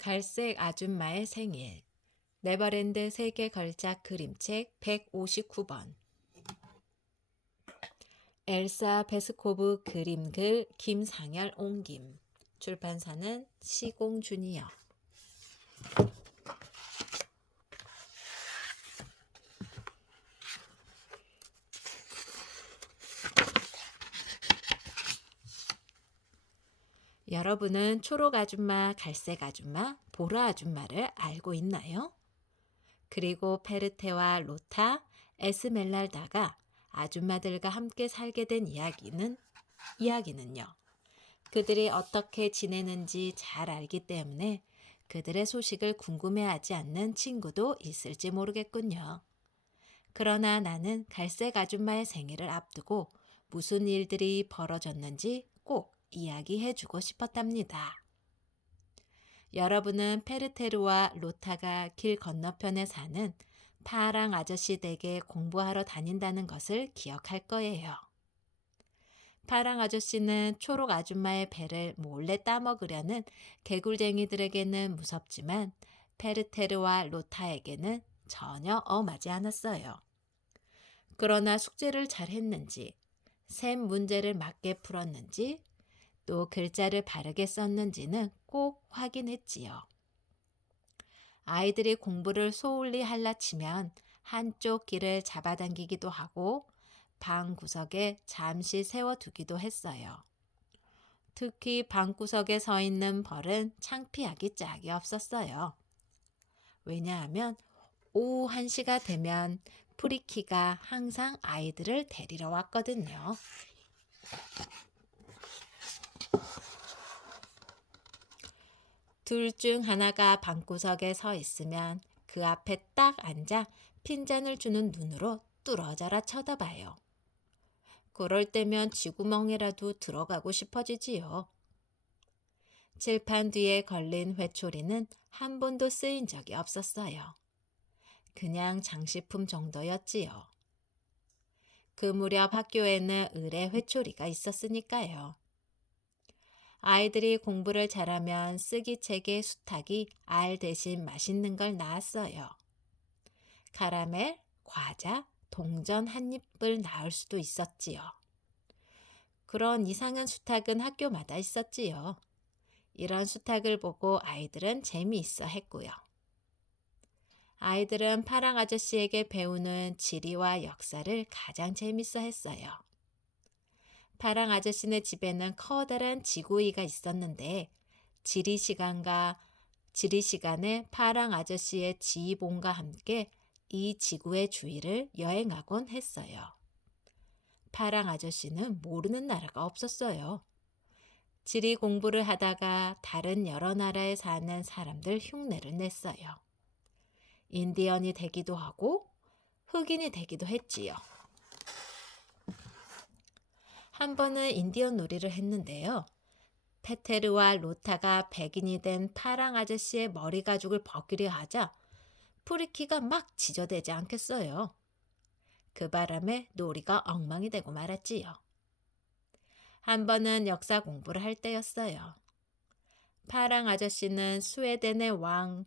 갈색 아줌마의 생일. 네버랜드 세계 걸작 그림책 159번. 엘사 베스코브 그림글 김상열 옮김. 출판사는 시공주니어. 여러분은 초록 아줌마, 갈색 아줌마, 보라 아줌마를 알고 있나요? 그리고 페르테와 로타, 에스멜랄다가 아줌마들과 함께 살게 된 이야기는요. 그들이 어떻게 지내는지 잘 알기 때문에 그들의 소식을 궁금해하지 않는 친구도 있을지 모르겠군요. 그러나 나는 갈색 아줌마의 생일을 앞두고 무슨 일들이 벌어졌는지 꼭 이야기해주고 싶었답니다. 여러분은 페르테르와 로타가 길 건너편에 사는 파랑 아저씨 댁에 공부하러 다닌다는 것을 기억할 거예요. 파랑 아저씨는 초록 아줌마의 배를 몰래 따먹으려는 개굴쟁이들에게는 무섭지만 페르테르와 로타에게는 전혀 엄하지 않았어요. 그러나 숙제를 잘 했는지, 셈 문제를 맞게 풀었는지, 또 글자를 바르게 썼는지는 꼭 확인했지요. 아이들이 공부를 소홀히 할라치면 한쪽 길을 잡아당기기도 하고 방 구석에 잠시 세워두기도 했어요. 특히 방구석에 서 있는 벌은 창피하기 짝이 없었어요. 왜냐하면 오후 1시가 되면 프리키가 항상 아이들을 데리러 왔거든요. 둘 중 하나가 방구석에 서 있으면 그 앞에 딱 앉아 핀잔을 주는 눈으로 뚫어져라 쳐다봐요. 그럴 때면 쥐구멍이라도 들어가고 싶어지지요. 칠판 뒤에 걸린 회초리는 한 번도 쓰인 적이 없었어요. 그냥 장식품 정도였지요. 그 무렵 학교에는 을의 회초리가 있었으니까요. 아이들이 공부를 잘하면 쓰기책의 수탉이 알 대신 맛있는 걸 낳았어요. 카라멜, 과자, 동전 한 입을 낳을 수도 있었지요. 그런 이상한 수탉은 학교마다 있었지요. 이런 수탉을 보고 아이들은 재미있어 했고요. 아이들은 파랑 아저씨에게 배우는 지리와 역사를 가장 재밌어 했어요. 파랑 아저씨네 집에는 커다란 지구이가 있었는데 지리 시간에 파랑 아저씨의 지휘봉과 함께 이 지구의 주위를 여행하곤 했어요. 파랑 아저씨는 모르는 나라가 없었어요. 지리 공부를 하다가 다른 여러 나라에 사는 사람들 흉내를 냈어요. 인디언이 되기도 하고 흑인이 되기도 했지요. 한 번은 인디언 놀이를 했는데요. 페테르와 로타가 백인이 된 파랑 아저씨의 머리 가죽을 벗기려 하자 프리키가 막 지저대지 않겠어요. 그 바람에 놀이가 엉망이 되고 말았지요. 한 번은 역사 공부를 할 때였어요. 파랑 아저씨는 스웨덴의 왕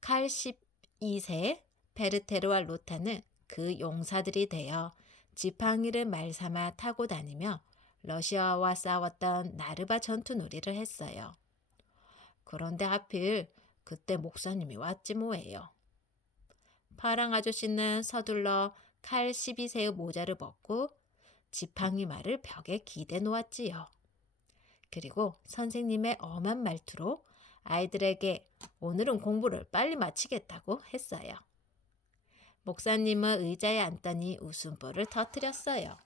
칼 12세 베르테르와 로타는 그 용사들이 되어 지팡이를 말삼아 타고 다니며 러시아와 싸웠던 나르바 전투 놀이를 했어요. 그런데 하필 그때 목사님이 왔지 뭐예요. 파랑 아저씨는 서둘러 칼 12세의 모자를 벗고 지팡이 말을 벽에 기대 놓았지요. 그리고 선생님의 엄한 말투로 아이들에게 오늘은 공부를 빨리 마치겠다고 했어요. 목사님은 의자에 앉더니 웃음보를 터뜨렸어요.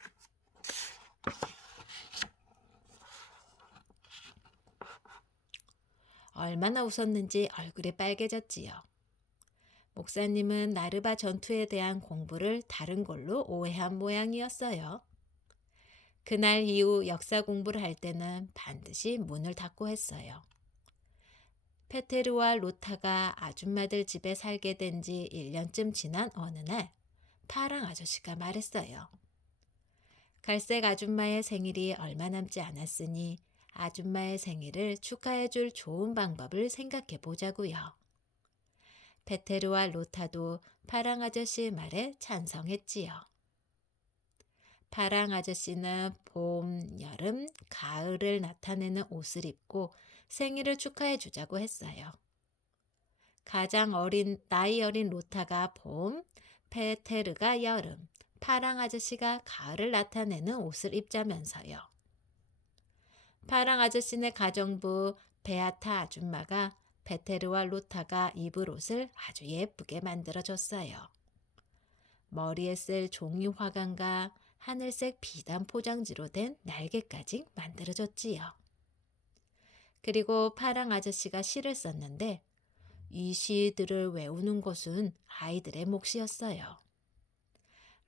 얼마나 웃었는지 얼굴이 빨개졌지요. 목사님은 나르바 전투에 대한 공부를 다른 걸로 오해한 모양이었어요. 그날 이후 역사 공부를 할 때는 반드시 문을 닫고 했어요. 페테르와 로타가 아줌마들 집에 살게 된 지 1년쯤 지난 어느 날 파랑 아저씨가 말했어요. 갈색 아줌마의 생일이 얼마 남지 않았으니 아줌마의 생일을 축하해 줄 좋은 방법을 생각해 보자고요. 페테르와 로타도 파랑 아저씨의 말에 찬성했지요. 파랑 아저씨는 봄, 여름, 가을을 나타내는 옷을 입고 생일을 축하해 주자고 했어요. 나이 어린 로타가 봄, 페테르가 여름, 파랑 아저씨가 가을을 나타내는 옷을 입자면서요. 파랑 아저씨네 가정부 베아타 아줌마가 페테르와 로타가 입을 옷을 아주 예쁘게 만들어줬어요. 머리에 쓸 종이 화관과 하늘색 비단 포장지로 된 날개까지 만들어줬지요. 그리고 파랑 아저씨가 시를 썼는데 이 시들을 외우는 것은 아이들의 몫이었어요.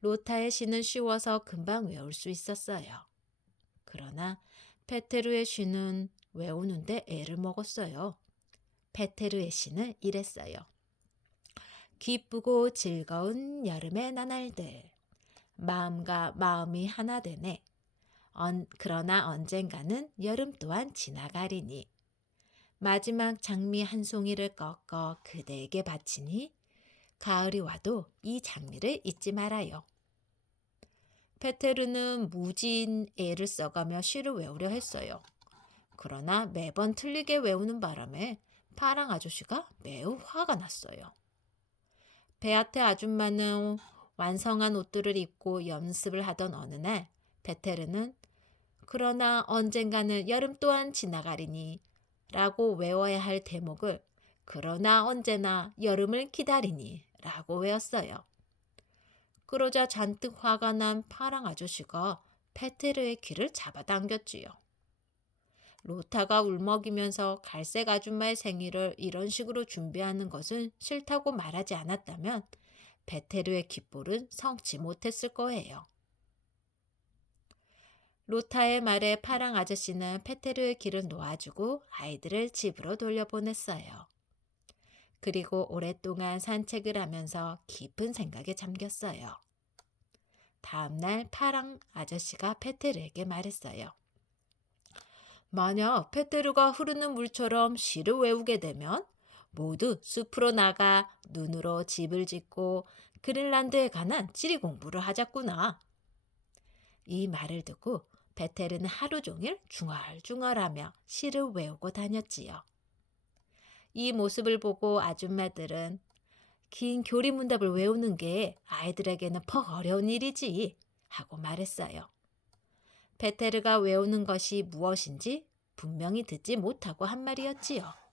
로타의 시는 쉬워서 금방 외울 수 있었어요. 그러나 페테르의 시는 외우는데 애를 먹었어요. 페테르의 시는 이랬어요. 기쁘고 즐거운 여름의 나날들, 마음과 마음이 하나 되네. 그러나 언젠가는 여름 또한 지나가리니. 마지막 장미 한 송이를 꺾어 그대에게 바치니 가을이 와도 이 장미를 잊지 말아요. 페테르는 무진 애를 써가며 시를 외우려 했어요. 그러나 매번 틀리게 외우는 바람에 파랑 아저씨가 매우 화가 났어요. 베아테 아줌마는 완성한 옷들을 입고 연습을 하던 어느 날 페테르는 그러나 언젠가는 여름 또한 지나가리니 라고 외워야 할 대목을 그러나 언제나 여름을 기다리니 라고 외웠어요. 그러자 잔뜩 화가 난 파랑 아저씨가 페테르의 귀를 잡아당겼지요. 로타가 울먹이면서 갈색 아줌마의 생일을 이런 식으로 준비하는 것은 싫다고 말하지 않았다면 페테르의 귓볼은 성치 못했을 거예요. 로타의 말에 파랑 아저씨는 페테르의 귀를 놓아주고 아이들을 집으로 돌려보냈어요. 그리고 오랫동안 산책을 하면서 깊은 생각에 잠겼어요. 다음날 파랑 아저씨가 페테르에게 말했어요. 만약 페테르가 흐르는 물처럼 시를 외우게 되면 모두 숲으로 나가 눈으로 집을 짓고 그린란드에 관한 지리 공부를 하자꾸나. 이 말을 듣고 페테르는 하루 종일 중얼중얼하며 시를 외우고 다녔지요. 이 모습을 보고 아줌마들은 긴 교리문답을 외우는 게 아이들에게는 퍽 어려운 일이지 하고 말했어요. 페테르가 외우는 것이 무엇인지 분명히 듣지 못하고 한 말이었지요.